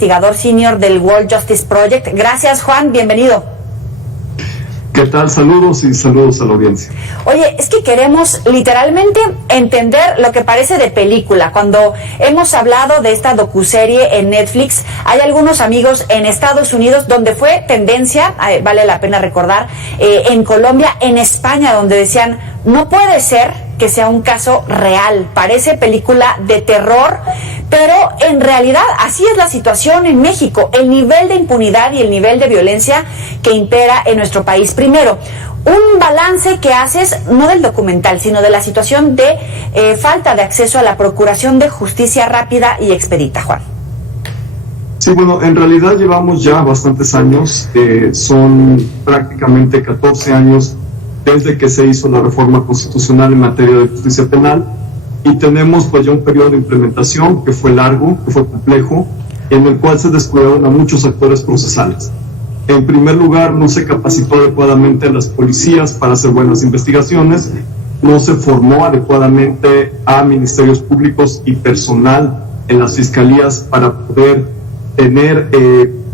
investigador senior del World Justice Project. Gracias, Juan, bienvenido. ¿Qué tal? Saludos y saludos a la audiencia. Oye, es que queremos literalmente entender lo que parece de película. Cuando hemos hablado de esta docuserie en Netflix, hay algunos amigos en Estados Unidos donde fue tendencia, vale la pena recordar, en Colombia, en España, donde decían, no puede ser que sea un caso real, parece película de terror, pero en realidad así es la situación en México, el nivel de impunidad y el nivel de violencia que impera en nuestro país. Primero, un balance que haces no del documental, sino de la situación de falta de acceso a la procuración de justicia rápida y expedita, Juan. Sí, bueno, en realidad llevamos ya bastantes años, son prácticamente 14 años desde que se hizo la reforma constitucional en materia de justicia penal, y tenemos pues ya un periodo de implementación que fue largo, que fue complejo, en el cual se descuidaron a muchos actores procesales. En primer lugar, no se capacitó adecuadamente a las policías para hacer buenas investigaciones, no se formó adecuadamente a ministerios públicos y personal en las fiscalías para poder tener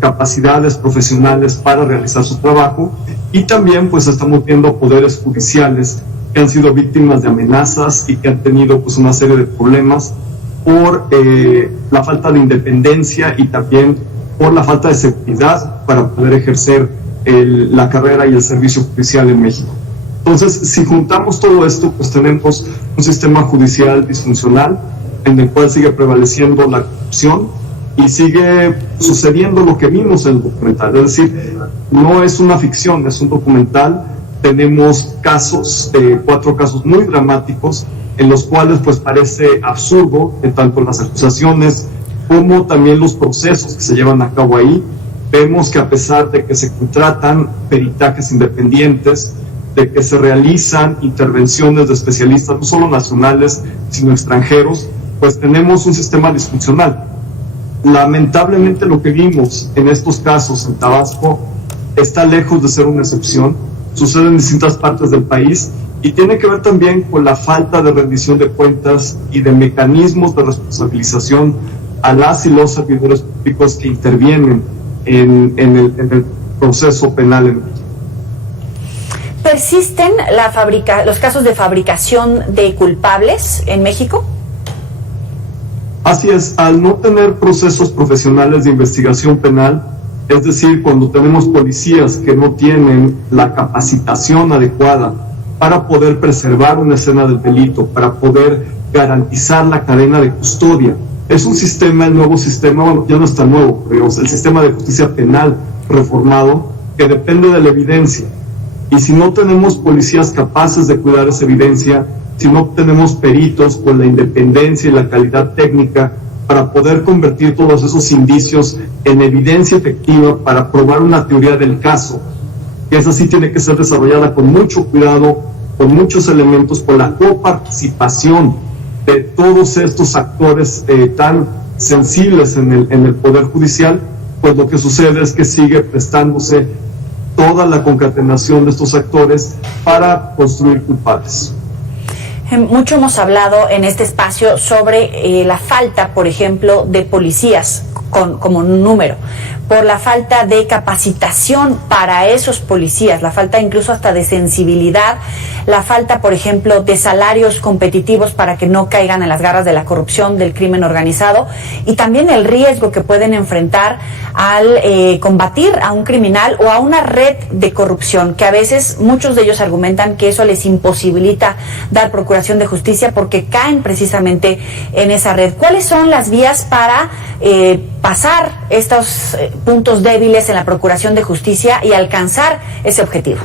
capacidades profesionales para realizar su trabajo, y también pues estamos viendo poderes judiciales que han sido víctimas de amenazas y que han tenido pues una serie de problemas por la falta de independencia y también por la falta de seguridad para poder ejercer la carrera y el servicio judicial en México. Entonces, si juntamos todo esto, pues tenemos un sistema judicial disfuncional en el cual sigue prevaleciendo la corrupción y sigue sucediendo lo que vimos en el documental. Es decir, no es una ficción, es un documental. Tenemos casos, 4 casos muy dramáticos, en los cuales pues parece absurdo, tanto las acusaciones como también los procesos que se llevan a cabo ahí. Vemos que a pesar de que se contratan peritajes independientes, de que se realizan intervenciones de especialistas, no solo nacionales, sino extranjeros, pues tenemos un sistema disfuncional. Lamentablemente lo que vimos en estos casos en Tabasco está lejos de ser una excepción, sucede en distintas partes del país y tiene que ver también con la falta de rendición de cuentas y de mecanismos de responsabilización a las y los servidores públicos que intervienen en el proceso penal en México. ¿Persisten los casos de fabricación de culpables en México? Así es, al no tener procesos profesionales de investigación penal, es decir, cuando tenemos policías que no tienen la capacitación adecuada para poder preservar una escena del delito, para poder garantizar la cadena de custodia. Es un sistema, el nuevo sistema, bueno, ya no está nuevo, pero el sistema de justicia penal reformado, que depende de la evidencia. Y si no tenemos policías capaces de cuidar esa evidencia, si no tenemos peritos con la independencia y la calidad técnica para poder convertir todos esos indicios en evidencia efectiva para probar una teoría del caso, que esa sí tiene que ser desarrollada con mucho cuidado, con muchos elementos, con la coparticipación de todos estos actores tan sensibles en el Poder Judicial, pues lo que sucede es que sigue prestándose toda la concatenación de estos actores para construir culpables. Mucho hemos hablado en este espacio sobre la falta, por ejemplo, de policías como número, por la falta de capacitación para esos policías, la falta incluso hasta de sensibilidad, la falta, por ejemplo, de salarios competitivos para que no caigan en las garras de la corrupción, del crimen organizado, y también el riesgo que pueden enfrentar al combatir a un criminal o a una red de corrupción, que a veces muchos de ellos argumentan que eso les imposibilita dar procuración de justicia porque caen precisamente en esa red. ¿Cuáles son las vías para pasar estos puntos débiles en la procuración de justicia y alcanzar ese objetivo?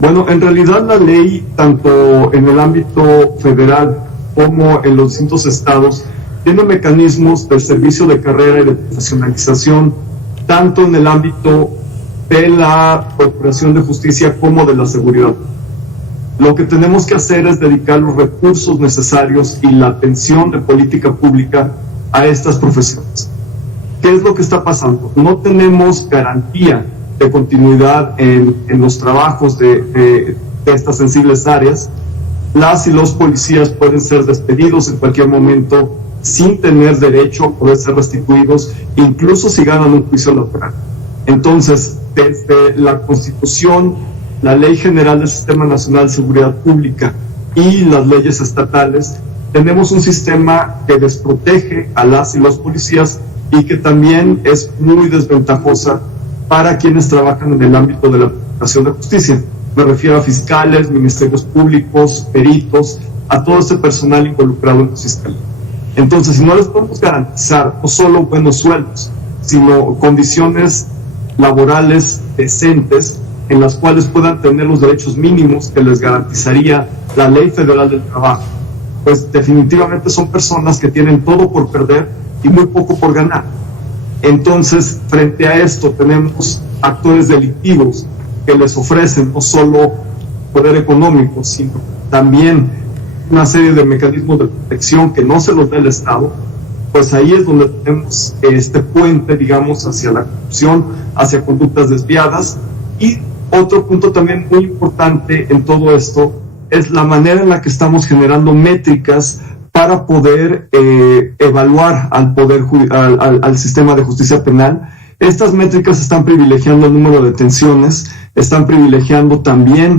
Bueno, en realidad la ley, tanto en el ámbito federal como en los distintos estados, tiene mecanismos de servicio de carrera y de profesionalización, tanto en el ámbito de la procuración de justicia como de la seguridad. Lo que tenemos que hacer es dedicar los recursos necesarios y la atención de política pública a estas profesiones. ¿Qué es lo que está pasando? No tenemos garantía de continuidad en los trabajos de estas sensibles áreas. Las y los policías pueden ser despedidos en cualquier momento sin tener derecho a poder ser restituidos, incluso si ganan un juicio laboral. Entonces, desde la Constitución, la Ley General del Sistema Nacional de Seguridad Pública y las leyes estatales, tenemos un sistema que desprotege a las y los policías y que también es muy desventajosa para quienes trabajan en el ámbito de la Administración de Justicia. Me refiero a fiscales, ministerios públicos, peritos, a todo ese personal involucrado en el sistema. Entonces, si no les podemos garantizar no solo buenos sueldos, sino condiciones laborales decentes en las cuales puedan tener los derechos mínimos que les garantizaría la Ley Federal del Trabajo, pues definitivamente son personas que tienen todo por perder y muy poco por ganar. Entonces, frente a esto, tenemos actores delictivos que les ofrecen no solo poder económico, sino también una serie de mecanismos de protección que no se los da el Estado. Pues ahí es donde tenemos este puente, digamos, hacia la corrupción, hacia conductas desviadas. Y otro punto también muy importante en todo esto es la manera en la que estamos generando métricas para poder evaluar al sistema de justicia penal. Estas métricas están privilegiando el número de detenciones, están privilegiando también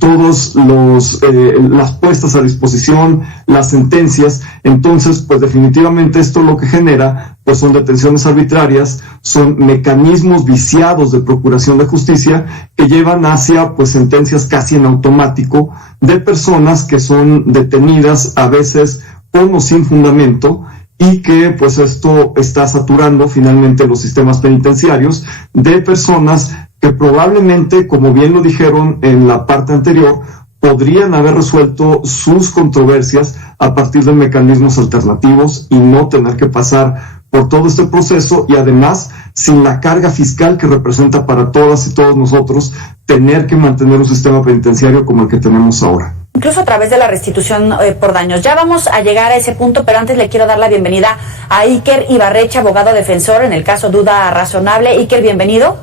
todos las puestas a disposición, las sentencias. Entonces, pues definitivamente esto lo que genera pues son detenciones arbitrarias, son mecanismos viciados de procuración de justicia que llevan hacia pues sentencias casi en automático de personas que son detenidas a veces con o sin fundamento, y que pues esto está saturando finalmente los sistemas penitenciarios de personas que probablemente, como bien lo dijeron en la parte anterior, podrían haber resuelto sus controversias a partir de mecanismos alternativos y no tener que pasar por todo este proceso, y además sin la carga fiscal que representa para todas y todos nosotros tener que mantener un sistema penitenciario como el que tenemos ahora. Incluso a través de la restitución por daños. Ya vamos a llegar a ese punto, pero antes le quiero dar la bienvenida a Iker Ibarreche, abogado defensor en el caso Duda Razonable. Iker, bienvenido.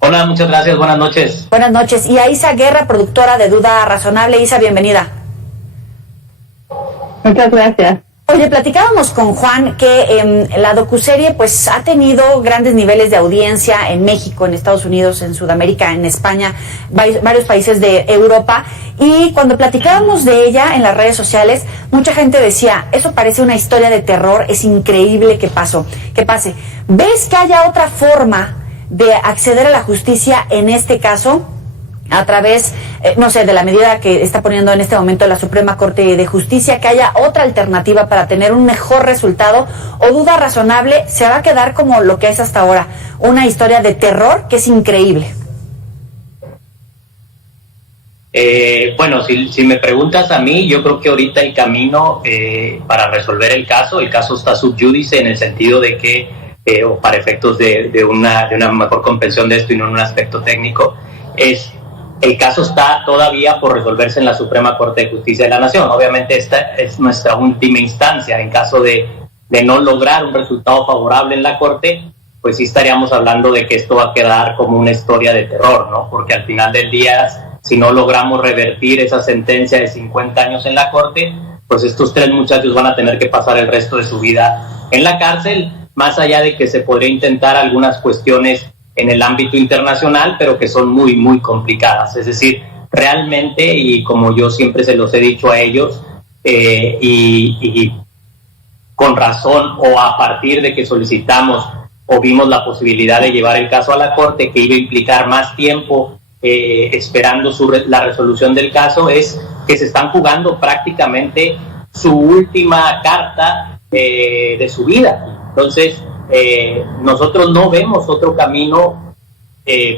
Hola, muchas gracias, buenas noches. Buenas noches. Y a Isa Guerra, productora de Duda Razonable. Isa, bienvenida. Muchas gracias. Oye, platicábamos con Juan que la docuserie pues ha tenido grandes niveles de audiencia en México, en Estados Unidos, en Sudamérica, en España, varios países de Europa, y cuando platicábamos de ella en las redes sociales, mucha gente decía, eso parece una historia de terror, es increíble que pase. ¿Ves que haya otra forma de acceder a la justicia en este caso? A través, no sé, de la medida que está poniendo en este momento la Suprema Corte de Justicia, que haya otra alternativa para tener un mejor resultado, o Duda Razonable se va a quedar como lo que es hasta ahora, una historia de terror que es increíble. Bueno, si me preguntas a mí, yo creo que ahorita el camino para resolver el caso está sub judice, en el sentido de que, o para efectos de una mejor comprensión de esto y no en un aspecto técnico, el caso está todavía por resolverse en la Suprema Corte de Justicia de la Nación. Obviamente esta es nuestra última instancia. En caso de no lograr un resultado favorable en la Corte, pues sí estaríamos hablando de que esto va a quedar como una historia de terror, ¿no? Porque al final del día, si no logramos revertir esa sentencia de 50 años en la Corte, pues estos 3 muchachos van a tener que pasar el resto de su vida en la cárcel, más allá de que se podría intentar algunas cuestiones en el ámbito internacional, pero que son muy, muy complicadas. Es decir, realmente, y como yo siempre se los he dicho a ellos, y con razón, o a partir de que solicitamos o vimos la posibilidad de llevar el caso a la Corte, que iba a implicar más tiempo esperando la resolución del caso, es que se están jugando prácticamente su última carta de su vida. Entonces, nosotros no vemos otro camino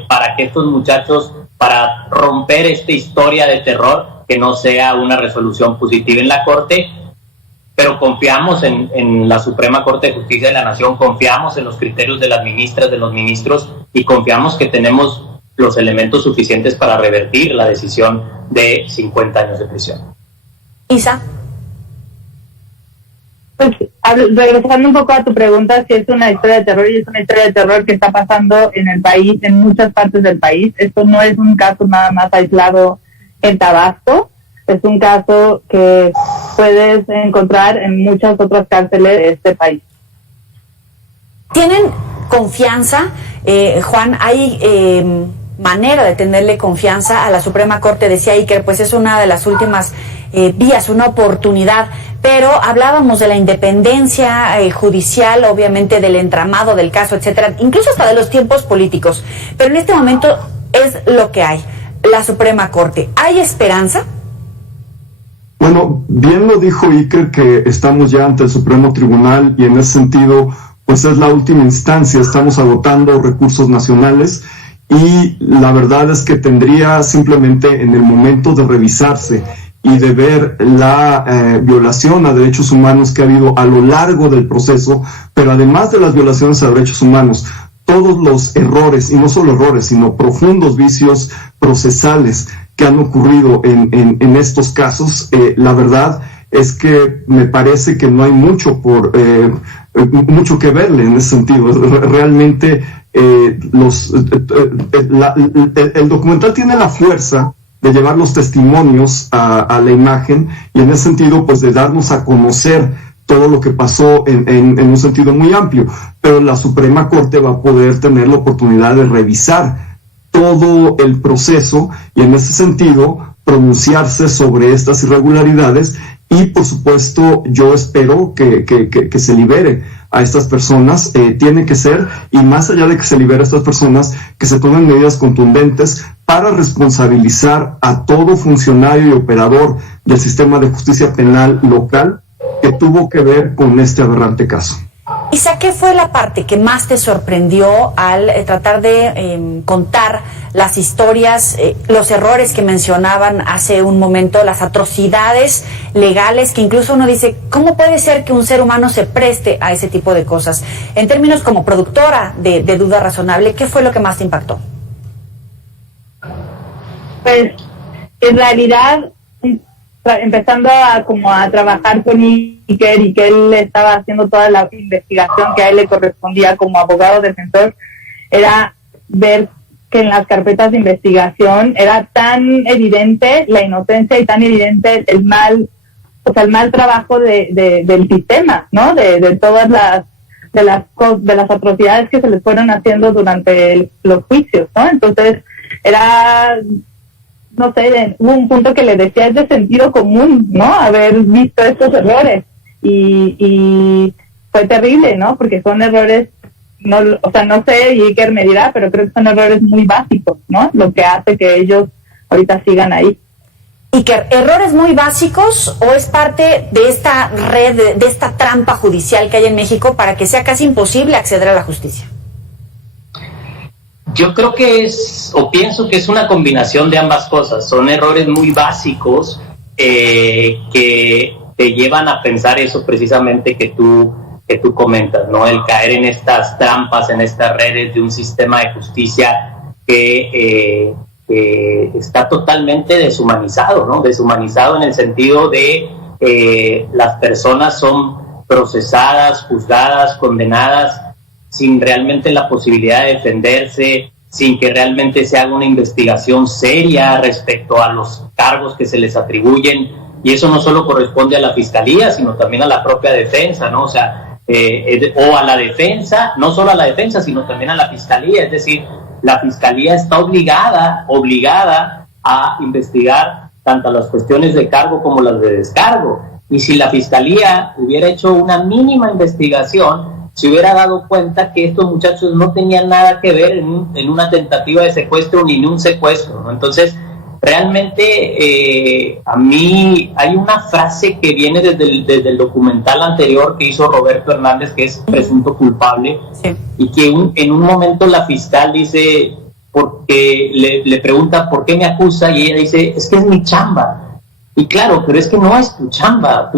para que estos muchachos, para romper esta historia de terror, que no sea una resolución positiva en la Corte, pero confiamos en la Suprema Corte de Justicia de la Nación, confiamos en los criterios de las ministras, de los ministros, y confiamos que tenemos los elementos suficientes para revertir la decisión de 50 años de prisión. Isa. Pues, regresando un poco a tu pregunta, si es una historia de terror, y es una historia de terror que está pasando en el país, en muchas partes del país. Esto no es un caso nada más aislado en Tabasco, es un caso que puedes encontrar en muchas otras cárceles de este país. ¿Tienen confianza, Juan? ¿Hay manera de tenerle confianza a la Suprema Corte? Decía Iker, pues es una de las últimas vías, una oportunidad, pero hablábamos de la independencia judicial, obviamente del entramado del caso, etcétera, incluso hasta de los tiempos políticos, pero en este momento es lo que hay, la Suprema Corte. ¿Hay esperanza? Bueno, bien lo dijo Iker, que estamos ya ante el Supremo Tribunal y en ese sentido pues es la última instancia, estamos agotando recursos nacionales y la verdad es que tendría simplemente en el momento de revisarse y de ver la violación a derechos humanos que ha habido a lo largo del proceso, pero además de las violaciones a derechos humanos, todos los errores, y no solo errores, sino profundos vicios procesales que han ocurrido en estos casos, la verdad es que me parece que no hay mucho que verle en ese sentido. Realmente el documental tiene la fuerza de llevar los testimonios a la imagen y en ese sentido pues de darnos a conocer todo lo que pasó en un sentido muy amplio, pero la Suprema Corte va a poder tener la oportunidad de revisar todo el proceso y en ese sentido pronunciarse sobre estas irregularidades y por supuesto yo espero que se libere a estas personas. Tiene que ser, y más allá de que se libere a estas personas, que se tomen medidas contundentes para responsabilizar a todo funcionario y operador del sistema de justicia penal local que tuvo que ver con este aberrante caso. Isa, ¿qué fue la parte que más te sorprendió al tratar de contar las historias, los errores que mencionaban hace un momento, las atrocidades legales que incluso uno dice, ¿cómo puede ser que un ser humano se preste a ese tipo de cosas? En términos como productora de Duda Razonable, ¿qué fue lo que más te impactó? Pues, en realidad, empezando a trabajar con Iker y que él estaba haciendo toda la investigación que a él le correspondía como abogado defensor, era ver que en las carpetas de investigación era tan evidente la inocencia y tan evidente el mal trabajo del sistema, ¿no? De todas de las atrocidades que se les fueron haciendo durante los juicios, ¿no? Entonces era, no sé, hubo un punto que le decía, es de sentido común, ¿no? Haber visto estos errores y fue terrible, ¿no? Porque son errores, no sé, y Iker me dirá, pero creo que son errores muy básicos, ¿no? Lo que hace que ellos ahorita sigan ahí. Iker, ¿errores muy básicos o es parte de esta red, de esta trampa judicial que hay en México para que sea casi imposible acceder a la justicia? Yo creo que pienso que es una combinación de ambas cosas. Son errores muy básicos que te llevan a pensar eso precisamente que tú comentas, ¿no? El caer en estas trampas, en estas redes de un sistema de justicia que está totalmente deshumanizado, ¿no? Deshumanizado en el sentido de las personas son procesadas, juzgadas, condenadas sin realmente la posibilidad de defenderse, sin que realmente se haga una investigación seria respecto a los cargos que se les atribuyen, y eso no solo corresponde a la fiscalía, sino también a la propia defensa, ¿no? O sea, o a la defensa, no solo a la defensa, sino también a la fiscalía, es decir, la fiscalía está obligada a investigar tanto las cuestiones de cargo como las de descargo, y si la fiscalía hubiera hecho una mínima investigación, se hubiera dado cuenta que estos muchachos no tenían nada que ver en una tentativa de secuestro ni en un secuestro, ¿no? Entonces, realmente a mí hay una frase que viene desde el documental anterior que hizo Roberto Hernández, que es Presunto Culpable, sí. Y que en un momento la fiscal dice, porque le pregunta ¿por qué me acusa? Y ella dice, es que es mi chamba. Y claro, pero es que no es tu chamba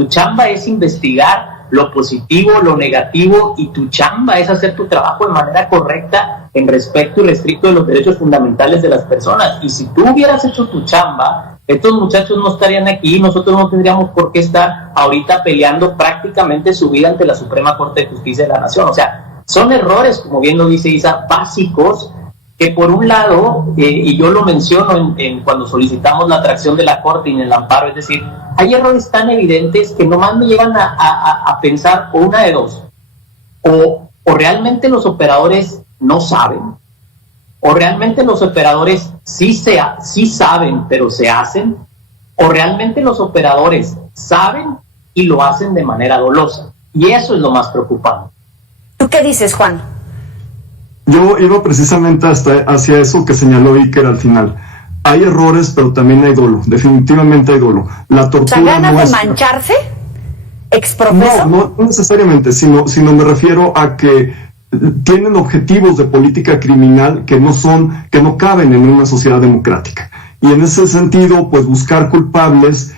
es investigar lo positivo, lo negativo, y tu chamba es hacer tu trabajo de manera correcta en respecto y restricto de los derechos fundamentales de las personas. Y si tú hubieras hecho tu chamba, estos muchachos no estarían aquí, nosotros no tendríamos por qué estar ahorita peleando prácticamente su vida ante la Suprema Corte de Justicia de la Nación. O sea, son errores, como bien lo dice Isa, básicos, que por un lado, y yo lo menciono cuando solicitamos la atracción de la Corte y en el amparo, es decir, hay errores tan evidentes que nomás me llevan a pensar o una de dos, o realmente los operadores no saben, o realmente los operadores sí saben pero se hacen, o realmente los operadores saben y lo hacen de manera dolosa, y eso es lo más preocupante. ¿Tú qué dices, Juan? Yo iba precisamente hacia eso que señaló Iker al final. Hay errores, pero también hay dolo. Definitivamente hay dolo. La tortura. O sea, ¿ganas de mancharse? ¿Exprofeso? No necesariamente, sino me refiero a que tienen objetivos de política criminal que no caben en una sociedad democrática. Y en ese sentido, pues buscar culpables,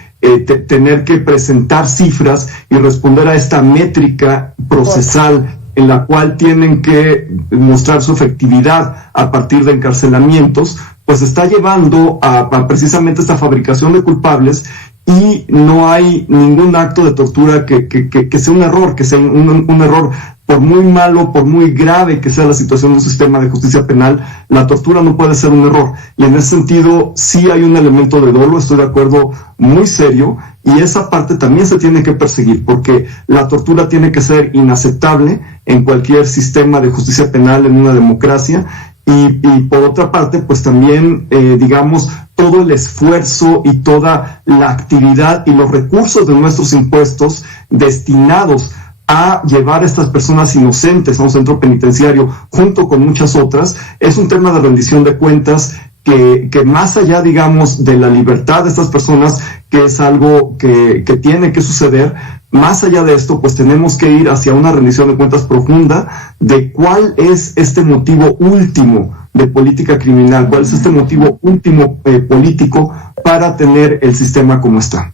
tener que presentar cifras y responder a esta métrica procesal en la cual tienen que mostrar su efectividad a partir de encarcelamientos, pues está llevando a precisamente esta fabricación de culpables, y no hay ningún acto de tortura que sea un error, que sea un error, por muy malo, por muy grave que sea la situación de un sistema de justicia penal. La tortura no puede ser un error, y en ese sentido sí hay un elemento de dolo, estoy de acuerdo, muy serio, y esa parte también se tiene que perseguir, porque la tortura tiene que ser inaceptable en cualquier sistema de justicia penal en una democracia. Y por otra parte, pues también, digamos, todo el esfuerzo y toda la actividad y los recursos de nuestros impuestos destinados a llevar a estas personas inocentes a un centro penitenciario, junto con muchas otras, es un tema de rendición de cuentas que más allá, digamos, de la libertad de estas personas, que es algo que tiene que suceder, más allá de esto, pues tenemos que ir hacia una rendición de cuentas profunda de cuál es este motivo último de política criminal, cuál es este motivo último político para tener el sistema como está.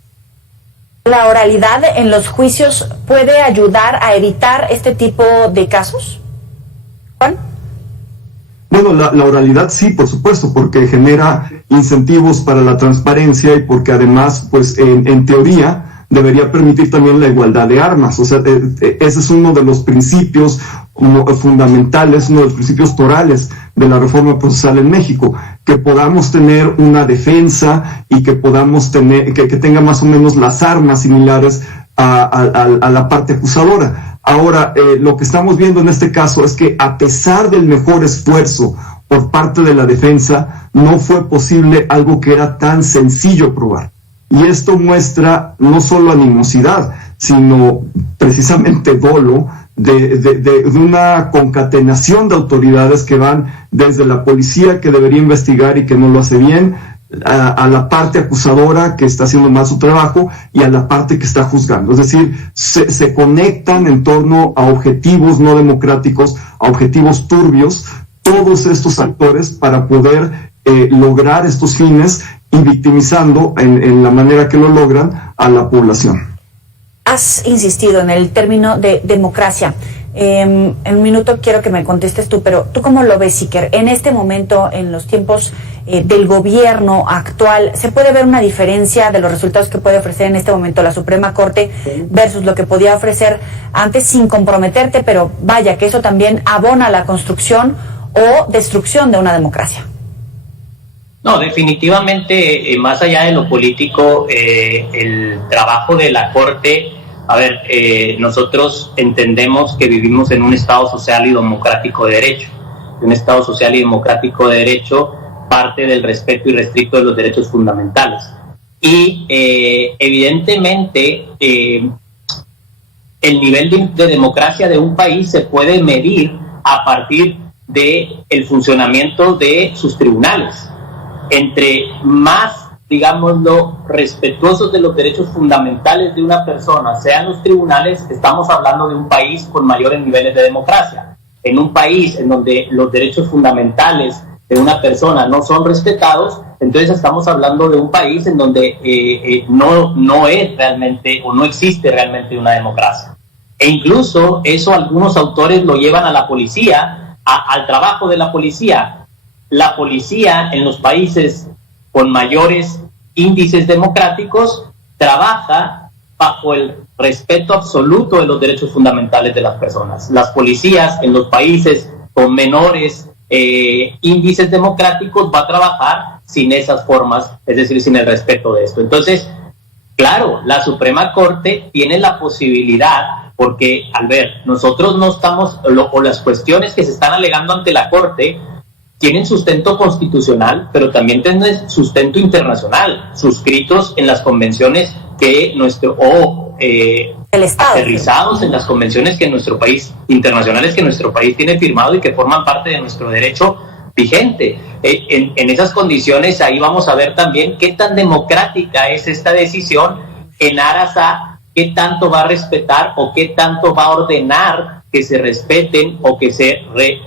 ¿La oralidad en los juicios puede ayudar a evitar este tipo de casos? Juan. Bueno, la oralidad sí, por supuesto, porque genera incentivos para la transparencia y porque además, pues en teoría, debería permitir también la igualdad de armas. O sea, ese es uno de los principios fundamentales, uno de los principios torales de la reforma procesal en México, que podamos tener una defensa y que podamos tener, que tenga más o menos las armas similares a la parte acusadora. Ahora, lo que estamos viendo en este caso es que a pesar del mejor esfuerzo por parte de la defensa, no fue posible algo que era tan sencillo probar. Y esto muestra no solo animosidad, sino precisamente dolo de una concatenación de autoridades que van desde la policía, que debería investigar y que no lo hace bien, a la parte acusadora, que está haciendo mal su trabajo, y a la parte que está juzgando. Es decir, se conectan en torno a objetivos no democráticos, a objetivos turbios, todos estos actores para poder lograr estos fines, y victimizando en la manera que lo logran a la población. Has insistido en el término de democracia. En un minuto quiero que me contestes tú, pero ¿tú cómo lo ves, Iker? En este momento, en los tiempos del gobierno actual, ¿se puede ver una diferencia de los resultados que puede ofrecer en este momento la Suprema Corte versus lo que podía ofrecer antes, sin comprometerte, pero vaya, que eso también abona la construcción o destrucción de una democracia? No, definitivamente, más allá de lo político, el trabajo de la Corte, nosotros entendemos que vivimos en un Estado social y democrático de derecho. Un Estado social y democrático de derecho parte del respeto irrestricto de los derechos fundamentales. Y evidentemente, el nivel de democracia de un país se puede medir a partir del funcionamiento de sus tribunales. Entre más, digámoslo, respetuosos de los derechos fundamentales de una persona sean los tribunales, estamos hablando de un país con mayores niveles de democracia. En un país en donde los derechos fundamentales de una persona no son respetados, entonces estamos hablando de un país en donde no es realmente o no existe realmente una democracia. E incluso eso algunos autores lo llevan a la policía, al trabajo de la policía. La policía en los países con mayores índices democráticos trabaja bajo el respeto absoluto de los derechos fundamentales de las personas. Las policías en los países con menores índices democráticos va a trabajar sin esas formas, es decir, sin el respeto de esto. Entonces, Claro, la Suprema Corte tiene la posibilidad, porque al ver, nosotros no estamos, o las cuestiones que se están alegando ante la Corte tienen sustento constitucional, pero también tienen sustento internacional, suscritos en las convenciones que el Estado, aterrizados en las convenciones que nuestro país, internacionales que nuestro país tiene firmado y que forman parte de nuestro derecho vigente. En esas condiciones, ahí vamos a ver también qué tan democrática es esta decisión en aras a qué tanto va a respetar o qué tanto va a ordenar que se respeten o que se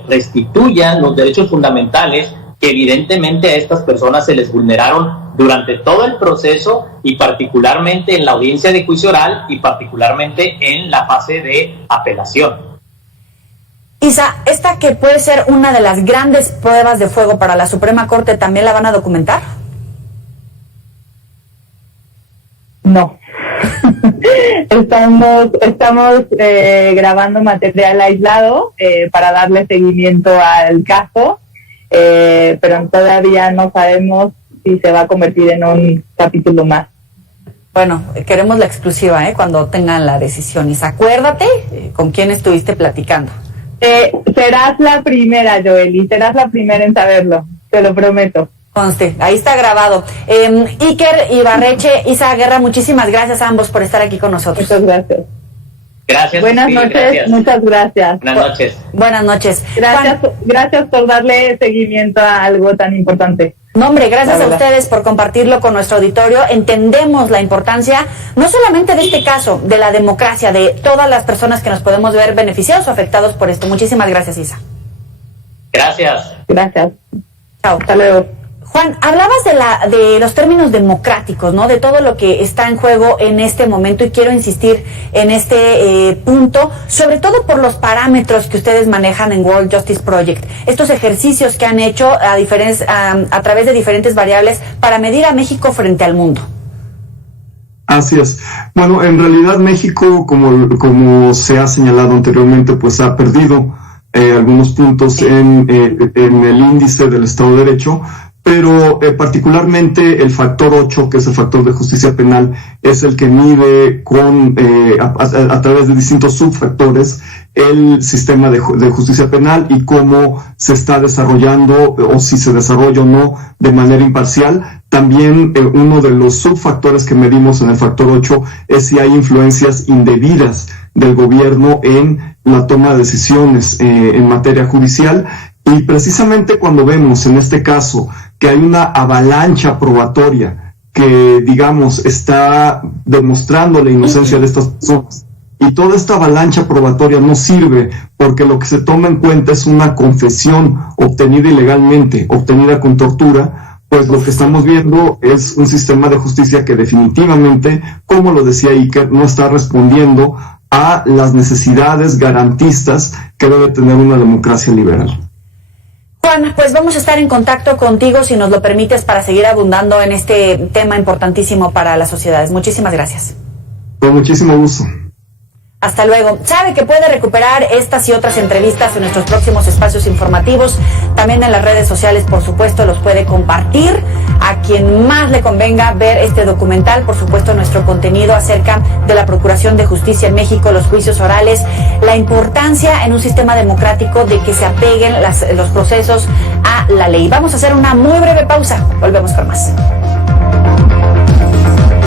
restituyan los derechos fundamentales que evidentemente a estas personas se les vulneraron durante todo el proceso y particularmente en la audiencia de juicio oral y particularmente en la fase de apelación. Isa, esta que puede ser una de las grandes pruebas de fuego para la Suprema Corte, ¿también la van a documentar? No. Estamos grabando material aislado para darle seguimiento al caso, pero todavía no sabemos si se va a convertir en un capítulo más. Bueno, queremos la exclusiva, cuando tengan la decisión. Isa, acuérdate con quién estuviste platicando. Serás la primera, Joely, serás la primera en saberlo, te lo prometo. Conste, ahí está grabado. Iker Ibarreche, Isa Guerra, muchísimas gracias a ambos por estar aquí con nosotros. Muchas gracias. Gracias. Buenas noches, gracias. Muchas gracias. Buenas noches. Buenas noches. Gracias por darle seguimiento a algo tan importante. No, hombre, gracias a ustedes por compartirlo con nuestro auditorio. Entendemos la importancia, no solamente de este caso, de la democracia, de todas las personas que nos podemos ver beneficiados o afectados por esto. Muchísimas gracias, Isa. Gracias. Gracias. Chao. Hasta luego. Juan, hablabas de los términos democráticos, ¿no? De todo lo que está en juego en este momento, y quiero insistir en este punto, sobre todo por los parámetros que ustedes manejan en World Justice Project, estos ejercicios que han hecho a través de diferentes variables para medir a México frente al mundo. Así es. Bueno, en realidad México, como se ha señalado anteriormente, pues ha perdido algunos puntos en el índice del Estado de Derecho, pero particularmente el factor 8, que es el factor de justicia penal, es el que mide a través de distintos subfactores el sistema de justicia penal y cómo se está desarrollando o si se desarrolla o no de manera imparcial. También uno de los subfactores que medimos en el factor 8 es si hay influencias indebidas del gobierno en la toma de decisiones en materia judicial. Y precisamente cuando vemos en este caso que hay una avalancha probatoria que, digamos, está demostrando la inocencia de estas personas, y toda esta avalancha probatoria no sirve porque lo que se toma en cuenta es una confesión obtenida ilegalmente, obtenida con tortura, pues lo que estamos viendo es un sistema de justicia que definitivamente, como lo decía Iker, no está respondiendo a las necesidades garantistas que debe tener una democracia liberal. Juan, pues vamos a estar en contacto contigo, si nos lo permites, para seguir abundando en este tema importantísimo para las sociedades. Muchísimas gracias. Con muchísimo gusto. Hasta luego. Sabe que puede recuperar estas y otras entrevistas en nuestros próximos espacios informativos. También en las redes sociales, por supuesto, los puede compartir a quien más le convenga ver este documental. Por supuesto, nuestro contenido acerca de la Procuración de Justicia en México, los juicios orales, la importancia en un sistema democrático de que se apeguen los procesos a la ley. Vamos a hacer una muy breve pausa. Volvemos con más.